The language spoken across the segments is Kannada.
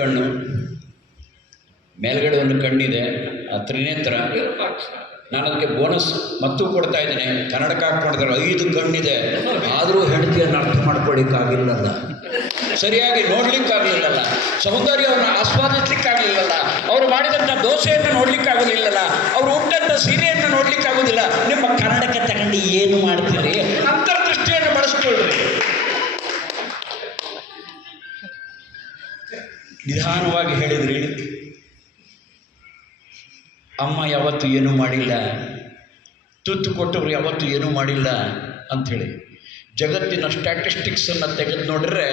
ಕಣ್ಣು ಮೇಲ್ಗಡೆ ಒಂದು ಕಣ್ಣಿದೆ, ಆ ತ್ರಿನೇತ್ರ. ನಾನು ಅದಕ್ಕೆ ಬೋನಸ್ ಮತ್ತೂ ಕೊಡ್ತಾ ಇದ್ದೇನೆ. ಕನ್ನಡಕ್ಕೆ ಹಾಕ್ಕೊಂಡಿದ್ದಾರೆ 5 ಕಣ್ಣಿದೆ, ಆದರೂ ಹೆಂಡತಿಯನ್ನು ಅರ್ಥ ಮಾಡ್ಕೊಳ್ಳಿಕ್ಕಾಗಿಲ್ಲಲ್ಲ, ಸರಿಯಾಗಿ ನೋಡ್ಲಿಕ್ಕಾಗಲಿಲ್ಲಲ್ಲ, ಸೌಂದರ್ಯವನ್ನು ಆಸ್ವಾದಿಸ್ಲಿಕ್ಕಾಗಲಿಲ್ಲಲ್ಲ, ಅವರು ಮಾಡಿದಂಥ ದೋಸೆಯನ್ನು ನೋಡ್ಲಿಕ್ಕಾಗೋದಿಲ್ಲಲ್ಲ, ಅವರು ಉಟ್ಟಂಥ ಸೀರೆಯನ್ನು ನೋಡ್ಲಿಕ್ಕಾಗೋದಿಲ್ಲ. ನಿಮ್ಮ ಕನ್ನಡಕ್ಕೆ ತಗೊಂಡು ಏನು ಮಾಡ್ತೀರಿ? ಅಂತರ್ದೃಷ್ಟಿಯನ್ನು ಬಳಸ್ಕೊಳ್ರಿ. ನಿಧಾನವಾಗಿ ಹೇಳಿದ್ರಿ, ಅಮ್ಮ ಯಾವತ್ತೂ ಏನೂ ಮಾಡಿಲ್ಲ, ತುತ್ತು ಕೊಟ್ಟವ್ರು ಯಾವತ್ತೂ ಏನೂ ಮಾಡಿಲ್ಲ ಅಂಥೇಳಿ. ಜಗತ್ತಿನ ಸ್ಟ್ಯಾಟಿಸ್ಟಿಕ್ಸನ್ನು ತೆಗೆದು ನೋಡಿದ್ರೆ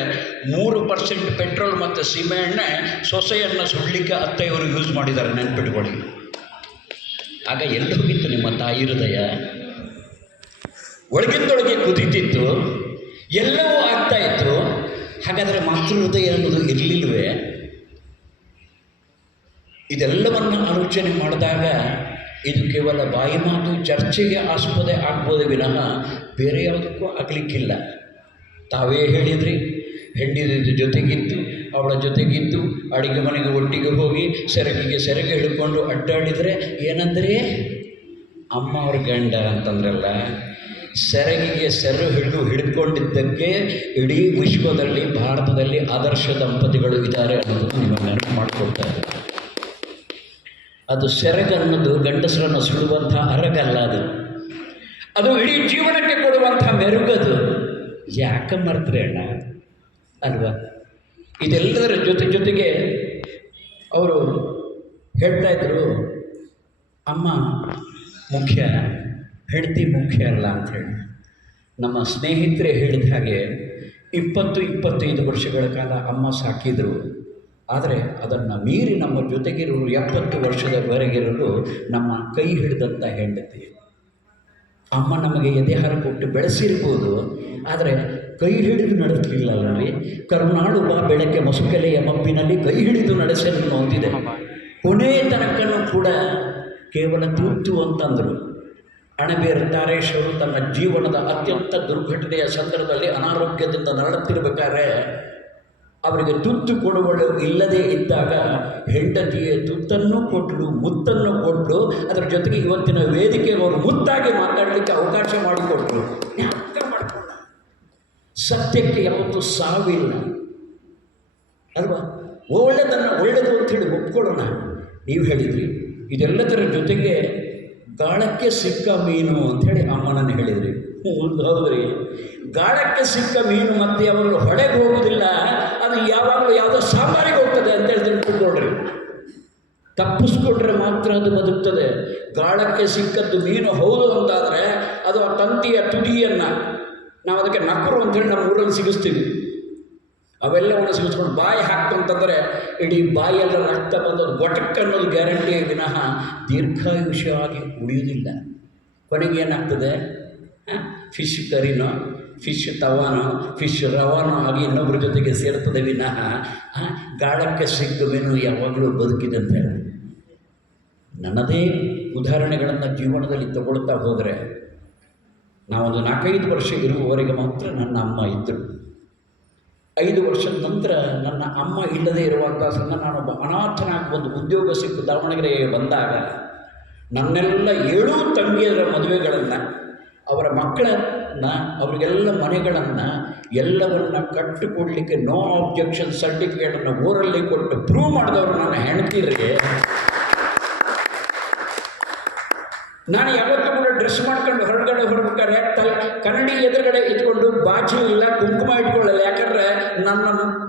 3% ಪೆಟ್ರೋಲ್ ಮತ್ತು ಸೀಮೆ ಎಣ್ಣೆ ಸೊಸೆಯನ್ನು ಸುಡಲಿಕ್ಕೆ ಅತ್ತೆಯವರು ಯೂಸ್ ಮಾಡಿದ್ದಾರೆ, ನೆನ್ಪಿಟ್ಕೊಳ್ಳಿ. ಆಗ ಎಲ್ಲಿ ಹೋಗಿತ್ತು ನಿಮ್ಮ ತಾಯಿ ಹೃದಯ? ಒಳಗಿಂದೊಳಗೆ ಕುದೀತಿತ್ತು, ಎಲ್ಲವೂ ಆಗ್ತಾಯಿತ್ತು. ಹಾಗಾದರೆ ಮಾತೃ ಹೃದಯ ಅನ್ನೋದು ಇರಲಿಲ್ವೇ? ಇದೆಲ್ಲವನ್ನು ಆಲೋಚನೆ ಮಾಡಿದಾಗ ಇದು ಕೇವಲ ಬಾಯಿ ಮಾತು, ಚರ್ಚೆಗೆ ಆಸ್ಪದೆ ಆಗ್ಬೋದೇ ವಿನಃ ಬೇರೆ ಯಾವುದಕ್ಕೂ ಆಗಲಿಕ್ಕಿಲ್ಲ. ತಾವೇ ಹೇಳಿದ್ರಿ, ಹೆಂಡಿದ ಜೊತೆಗಿದ್ದು, ಅವಳ ಜೊತೆಗಿದ್ದು, ಅಡುಗೆ ಮನೆಗೆ ಒಟ್ಟಿಗೆ ಹೋಗಿ ಸೆರಗಿಗೆ ಸೆರಗೆ ಹಿಡ್ಕೊಂಡು ಅಡ್ಡಾಡಿದರೆ ಏನಂದರೆ ಅಮ್ಮ ಅವ್ರ ಗಂಡ ಅಂತಂದ್ರಲ್ಲ. ಸೆರಗಿಗೆ ಹಿಡ್ಕೊಂಡಿದ್ದಕ್ಕೆ ಇಡೀ ವಿಶ್ವದಲ್ಲಿ, ಭಾರತದಲ್ಲಿ ಆದರ್ಶ ದಂಪತಿಗಳು ಇದ್ದಾರೆ ಅನ್ನೋದು ನಿಮಗೆ ನೆನಪು ಮಾಡಿಕೊಡ್ತಾರೆ. ಅದು ಸೆರಗನ್ನೋದು ಗಂಡಸರನ್ನು ಸುಡುವಂಥ ಅರಗಲ್ಲ, ಅದು ಇಡೀ ಜೀವನಕ್ಕೆ ಕೊಡುವಂಥ ಮೆರುಗದು. ಯಾಕೆ ಮರ್ತ್ರೆ ಅಣ್ಣ ಅಲ್ವಾ? ಇದೆಲ್ಲದರ ಜೊತೆಗೆ ಅವರು ಹೇಳ್ತಾಯಿದ್ರು, ಅಮ್ಮ ಮುಖ್ಯ, ಹೆಂಡತಿ ಮುಖ್ಯ ಅಲ್ಲ ಅಂಥೇಳಿ. ನಮ್ಮ ಸ್ನೇಹಿತರೆ ಹೇಳಿದ ಹಾಗೆ 20-25 ವರ್ಷಗಳ ಕಾಲ ಅಮ್ಮ ಸಾಕಿದರು. ಆದರೆ ಅದನ್ನು ಮೀರಿ ನಮ್ಮ ಜೊತೆಗಿರೋರು 70 ವರ್ಷದವರೆಗಿರಲು ನಮ್ಮ ಕೈ ಹಿಡಿದಂಥ ಹೆಂಡತಿ. ಅಮ್ಮ ನಮಗೆ ಎದೆಹಾರ ಕೊಟ್ಟು ಬೆಳೆಸಿರ್ಬೋದು, ಆದರೆ ಕೈ ಹಿಡಿದು ನಡೆಸಲಿಲ್ಲಲ್ಲ ರೀ. ಕರುನಾಡು ಬಾ ಬೆಳಗ್ಗೆ ಮಸುಕೆಲೆಯ ಮಬ್ಬಿನಲ್ಲಿ ಕೈ ಹಿಡಿದು ನಡೆಸಲು ಹೊಂದಿದೆ. ಕೊನೆಯ ತನಕನೂ ಕೂಡ ಕೇವಲ ತುತ್ತು ಅಂತಂದರು. ಅಣಬೇರು ತಾರೇಶವರು ತನ್ನ ಜೀವನದ ಅತ್ಯಂತ ದುರ್ಘಟನೆಯ ಸಂದರ್ಭದಲ್ಲಿ ಅನಾರೋಗ್ಯದಿಂದ ನರಳುತ್ತಿರಬೇಕಾದ್ರೆ ಅವರಿಗೆ ತುತ್ತು ಕೊಡುವಳು ಇಲ್ಲದೇ ಇದ್ದಾಗ ಹೆಂಡತಿಯ ತುತ್ತನ್ನು ಕೊಟ್ಟಳು, ಮುತ್ತನ್ನು ಕೊಟ್ಟಳು. ಅದರ ಜೊತೆಗೆ ಇವತ್ತಿನ ವೇದಿಕೆಗೆ ಅವರು ಮುತ್ತಾಗಿ ಮಾತಾಡಲಿಕ್ಕೆ ಅವಕಾಶ ಮಾಡಿಕೊಟ್ರು. ಅರ್ಥ ಮಾಡಿಕೊಂಡ ಸತ್ಯಕ್ಕೆ ಯಾವತ್ತೂ ಸಾವಿಲ್ಲ ಅಲ್ವಾ? ಒಳ್ಳೆಯದನ್ನು ಒಳ್ಳೆಯದು ಅಂಥೇಳಿ ಒಪ್ಕೊಳ್ಳೋಣ. ನೀವು ಹೇಳಿದ್ರಿ, ಇದೆಲ್ಲದರ ಜೊತೆಗೆ ಗಾಳಕ್ಕೆ ಸಿಕ್ಕ ಮೀನು ಅಂಥೇಳಿ ಅಮ್ಮನನ್ನು ಹೇಳಿದ್ರಿ. ಹೌದ್ರಿ, ಗಾಳಕ್ಕೆ ಸಿಕ್ಕ ಮೀನು ಮತ್ತೆ ಯಾವಾಗಲೂ ಹೊಳೆಗೆ ಹೋಗೋದಿಲ್ಲ, ಅದು ಯಾವಾಗಲೂ ಯಾವುದೋ ಸಾಂಬಾರಿಗೆ ಹೋಗ್ತದೆ ಅಂತೇಳಿ ತಿಳ್ಕೊಂಡ್ರಿ. ತಪ್ಪಿಸ್ಕೊಂಡ್ರೆ ಮಾತ್ರ ಅದು ಬದುಕ್ತದೆ. ಗಾಳಕ್ಕೆ ಸಿಕ್ಕದ್ದು ಮೀನು ಹೌದು ಅಂತಾದರೆ ಅದು ಆ ತಂತಿಯ ತುದಿಯನ್ನು ನಾವು ಅದಕ್ಕೆ ನಕರು ಅಂಥೇಳಿ ನಮ್ಮ ಊರಲ್ಲಿ ಸಿಗಿಸ್ತೀವಿ. ಅವೆಲ್ಲವನ್ನು ಸಿಗಿಸ್ಕೊಂಡು ಬಾಯಿ ಹಾಕ್ತಂತಂದರೆ ಇಡೀ ಬಾಯಿಯೆಲ್ಲ ರಕ್ತ ಬಂದದ್ದು ಗೊಟಕ್ಕೆ ಅನ್ನೋದು ಗ್ಯಾರಂಟಿ ವಿನಃ ದೀರ್ಘಾಯುಷ್ಯವಾಗಿ ಉಳಿಯುವುದಿಲ್ಲ. ಕೊನೆಗೆ ಏನಾಗ್ತದೆ? ಫಿಶ್ ಕರಿನೋ, ಫಿಶ್ ತವಾನೋ, ಫಿಶ್ ರವಾನೋ ಆಗಿ ಇನ್ನೊಬ್ಬರ ಜೊತೆಗೆ ಸೇರ್ತದೆ ವಿನಃ ಗಾಳಕ್ಕೆ ಸಿಕ್ಕ ಮೀನು ಯಾವಾಗಲೂ ಬದುಕಿದಂತೆ. ನನ್ನದೇ ಉದಾಹರಣೆಗಳನ್ನು ಜೀವನದಲ್ಲಿ ತಗೊಳ್ತಾ ಹೋದರೆ, ನಾವೊಂದು 4-5 ವರ್ಷ ಇರುವವರೆಗೆ ಮಾತ್ರ ನನ್ನ ಅಮ್ಮ ಇದ್ದರು. 5 ವರ್ಷದ ನಂತರ ನನ್ನ ಅಮ್ಮ ಇಲ್ಲದೇ ಇರುವಂಥ ಸಂದರ್ಭ ನಾನೊಬ್ಬ ಅನಾಥನಾಗಿ ಒಂದು ಉದ್ಯೋಗ ಸಿಕ್ಕು ದಾವಣಗೆರೆಗೆ ಬಂದಾಗ ನನ್ನೆಲ್ಲ 7 ತಂಗಿಯರ ಮದುವೆಗಳನ್ನು, ಅವರ ಮಕ್ಕಳನ್ನು, ಅವರಿಗೆಲ್ಲ ಮನೆಗಳನ್ನು ಎಲ್ಲವನ್ನು ಕಟ್ಟಿಕೊಡ್ಲಿಕ್ಕೆ ನೋ ಆಬ್ಜೆಕ್ಷನ್ ಸರ್ಟಿಫಿಕೇಟನ್ನು ಊರಲ್ಲಿ ಕೊಟ್ಟು ಪ್ರೂವ್ ಮಾಡಿದವರು ನನ್ನ ಹೆಂಡತಿಯರಿಗೆ. ನಾನು ಯಾವತ್ತೂ ಕೂಡ ಡ್ರೆಸ್ ಮಾಡ್ಕೊಂಡು ಹೊರಗಡೆ ಹೊರಬೇಕಾದ್ರೆ ಕನ್ನಡಿ ಎದುರುಗಡೆ ಇಟ್ಕೊಂಡು ಬಾಚು ಇಲ್ಲ, ಕುಂಕುಮ ಇಟ್ಕೊಳ್ಳಲ್ಲ. ಯಾಕಂದರೆ ನನ್ನ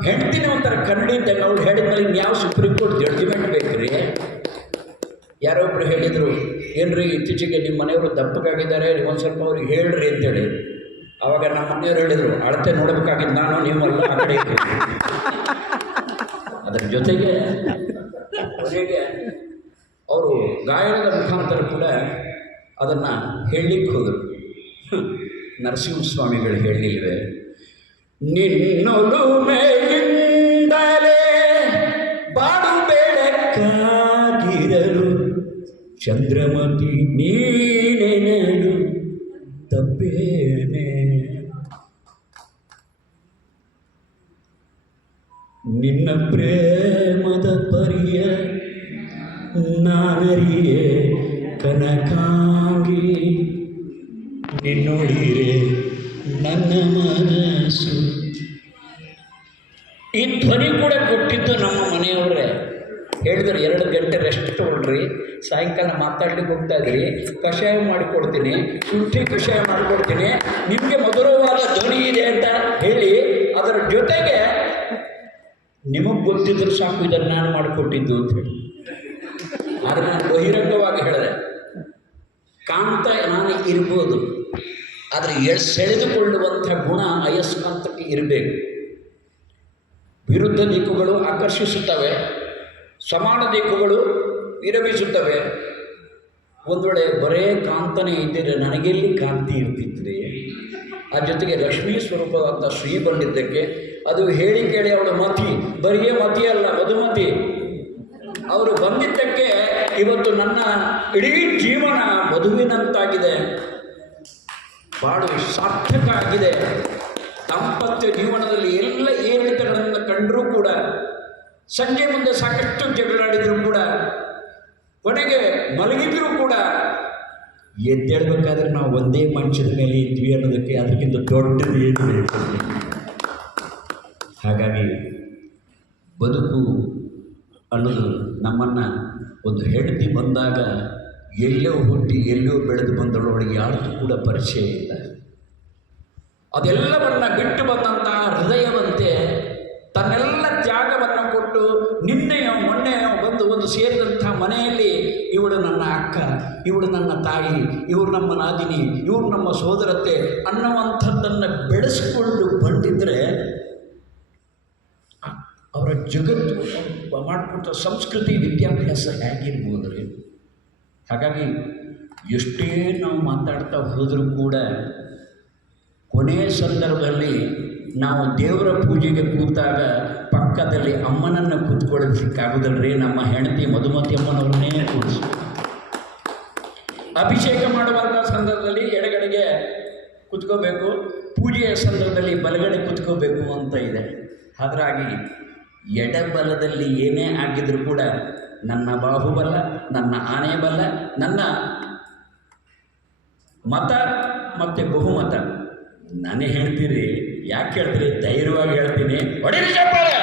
ಹೆಂಡತಿನ ಒಂಥರ ಕನ್ನಡಿ ಇದ್ದಾಗ ಅವ್ರು ಹೇಳಿದ್ಮೇಲೆ ಇನ್ಯಾವ ಸುಪ್ರೀಂ ಕೋರ್ಟ್ ಜಡ್ಜಿಮೆಂಟ್ ಬೇಕ್ರಿ. ಯಾರೊಬ್ಬರು ಹೇಳಿದರು, ಏನ್ರಿ ಇತ್ತೀಚೆಗೆ ನಿಮ್ಮ ಮನೆಯವರು ದಪ್ಪಗಾಗಿದ್ದಾರೆ, ಒಂದು ಸ್ವಲ್ಪ ಅವ್ರಿಗೆ ಹೇಳ್ರಿ ಅಂತೇಳಿ. ಆವಾಗ ನಮ್ಮ ಮನೆಯವರು ಹೇಳಿದರು, ಅಳತೆ ನೋಡಬೇಕಾಗಿದ್ದು ನಾನು, ನೀವಲ್ಲ ಆ ಕಡೆ ಇದ್ದೀವಿ. ಅದರ ಜೊತೆಗೆ ಕೊನೆಗೆ ಅವರು ಗಾಯನದ ಮುಖಾಂತರ ಕೂಡ ಅದನ್ನು ಹೇಳಲಿಕ್ಕೆ ಹೋದರು. ನರಸಿಂಹಸ್ವಾಮಿಗಳು ಹೇಳಿಲ್ವೇ, ನಿನ್ನೊಲುಮೆಯಿಂದಲೇ ಬಾಡು ಬೆಳಕಾಗಿರಲು ಚಂದ್ರಮತಿ ನೀನೆನಲು ತಪ್ಪೇನೆ. ನಿನ್ನ ಪ್ರೇಮ ನಾನರಿಯೇ ಕನಕಾಂಗಿ ನಿನ್ನೊಡಿರೆ ನನ್ನ ಮನಸ್ಸು. ಈ ಧ್ವನಿ ಕೂಡ ಕೊಟ್ಟಿದ್ದು ನಮ್ಮ ಮನೆಯವರೇ. ಹೇಳಿದ್ರು 2 ಗಂಟೆ ರೆಸ್ಟ್ ತೊಗೊಳ್ರಿ, ಸಾಯಂಕಾಲ ಮಾತಾಡ್ಲಿಕ್ಕೆ ಹೋಗ್ತಾ ಇದ್ರಿ, ಕಷಾಯ ಮಾಡಿಕೊಡ್ತೀನಿ, ಶುಂಠಿ ಕಷಾಯ ಮಾಡಿಕೊಡ್ತೀನಿ, ನಿಮಗೆ ಮಧುರವಾದ ಧ್ವನಿ ಇದೆ ಅಂತ ಹೇಳಿ ಅದರ ಜೊತೆಗೆ ನಿಮಗೆ ಗೊತ್ತಿದ್ರು ಸಾಕು ಇದನ್ನು ನಾನು ಮಾಡಿಕೊಟ್ಟಿದ್ದು ಅಂತ ಹೇಳಿ. ಆದರೆ ನಾನು ಬಹಿರಂಗವಾಗಿ ಹೇಳಿದೆ, ಕಾಂತ ನಾನು ಇರ್ಬೋದು, ಆದರೆ ಸೆಳೆದುಕೊಳ್ಳುವಂಥ ಗುಣ ಅಯಸ್ಕಾಂತಕ್ಕೆ ಇರಬೇಕು. ವಿರುದ್ಧ ದಿಕ್ಕುಗಳು ಆಕರ್ಷಿಸುತ್ತವೆ, ಸಮಾನ ದಿಕ್ಕುಗಳು ವಿರಮಿಸುತ್ತವೆ. ಒಂದು ವೇಳೆ ಬರೇ ಕಾಂತನೇ ಇದ್ದರೆ ನನಗೆಲ್ಲಿ ಕಾಂತಿ ಇರ್ತಿದ್ರಿ? ಆ ಜೊತೆಗೆ ಲಕ್ಷ್ಮೀ ಸ್ವರೂಪವಾದ ಶ್ರೀ ಬಂದಿದ್ದಕ್ಕೆ ಅದು ಹೇಳಿ ಕೇಳಿ ಅವಳು ಮತಿ, ಬರಿಯೇ ಮತಿ ಅಲ್ಲ ಮಧುಮತಿ, ಅವರು ಬಂದಿದ್ದಕ್ಕೆ ಇವತ್ತು ನನ್ನ ಇಡೀ ಜೀವನ ಮಧುವಿನಂತಾಗಿದೆ, ಬಾಳು ಸಾರ್ಥಕ ಆಗಿದೆ. ದಾಂಪತ್ಯ ಜೀವನದಲ್ಲಿ ಎಲ್ಲ ಏರಿಳಿತಗಳನ್ನು ಕಂಡರೂ ಕೂಡ, ಸಂಜೆ ಮುಂದೆ ಸಾಕಷ್ಟು ಜಗಳಾಡಿದರೂ ಕೂಡ, ಕೊನೆಗೆ ಮಲಗಿದ್ರೂ ಕೂಡ ಎದ್ದೇಳಬೇಕಾದ್ರೆ ನಾವು ಒಂದೇ ಮಂಚದ ಮೇಲೆ ಇದ್ವಿ ಅನ್ನೋದಕ್ಕೆ ಅದಕ್ಕಿಂತ ದೊಡ್ಡದು ಏನು ಬೇಕು? ಹಾಗಾಗಿ ಬದುಕು ಅನ್ನೋದು ನಮ್ಮನ್ನು ಒಂದು ಹೆಂಡತಿ ಬಂದಾಗ ಎಲ್ಲೋ ಹುಟ್ಟಿ ಎಲ್ಲೋ ಬೆಳೆದು ಬಂದಳೊಳಗೆ ಯಾರದ್ದು ಕೂಡ ಪರಿಚಯ ಇಲ್ಲ. ಅದೆಲ್ಲವನ್ನು ಬಿಟ್ಟು ಬಂದಂತಹ ಹೃದಯವಂತೆ ತನ್ನೆಲ್ಲ ತ್ಯಾಗವನ್ನು ಕೊಟ್ಟು ನಿನ್ನೆಯೋ ಮೊನ್ನೆಯೋ ಬಂದು ಒಂದು ಸೇರಿದಂಥ ಮನೆಯಲ್ಲಿ ಇವಳು ನನ್ನ ಅಕ್ಕ, ಇವಳು ನನ್ನ ತಾಯಿ, ಇವರು ನಮ್ಮ ನಾದಿನಿ, ಇವರು ನಮ್ಮ ಸೋದರತೆ ಅನ್ನುವಂಥದ್ದನ್ನು ಬೆಳೆಸಿಕೊಂಡು ಬಂದಿದ್ದರೆ ಅವರ ಜಗತ್ತು ಮಾಡಿಕೊಟ್ಟ ಸಂಸ್ಕೃತಿ ವಿದ್ಯಾಭ್ಯಾಸ ಹೇಗಿರ್ಬೋದು ರೀ? ಹಾಗಾಗಿ ಎಷ್ಟೇ ನಾವು ಮಾತಾಡ್ತಾ ಹೋದರೂ ಕೂಡ ಕೊನೆಯ ಸಂದರ್ಭದಲ್ಲಿ ನಾವು ದೇವರ ಪೂಜೆಗೆ ಕೂತಾಗ ಪಕ್ಕದಲ್ಲಿ ಅಮ್ಮನನ್ನು ಕೂತ್ಕೊಳ್ಳೋದಕ್ಕಾಗೋದಲ್ರಿ, ನಮ್ಮ ಹೆಂಡತಿ ಮಧುಮತಿ ಅಮ್ಮನವ್ರನ್ನೇ ಕೂರಿಸಿ. ಅಭಿಷೇಕ ಮಾಡುವಂಥ ಸಂದರ್ಭದಲ್ಲಿ ಎಡಗಡೆಗೆ ಕೂತ್ಕೋಬೇಕು, ಪೂಜೆಯ ಸಂದರ್ಭದಲ್ಲಿ ಬಲಗಡೆ ಕೂತ್ಕೋಬೇಕು ಅಂತ ಇದೆ. ಹಾಗಾಗಿ ಎಡಬಲದಲ್ಲಿ ಏನೇ ಆಗಿದ್ರೂ ಕೂಡ ನನ್ನ ಬಾಹುಬಲ, ನನ್ನ ಆನೆ ಬಲ, ನನ್ನ ಮತ ಮತ್ತು ಬಹುಮತ ನಾನೇ ಹೇಳ್ತೀರಿ. ಯಾಕೆ ಹೇಳ್ತೀರಿ? ಧೈರ್ಯವಾಗಿ ಹೇಳ್ತೀನಿ, ಹೊಡೀರಿ ಚಪ್ಪಾಳೆ.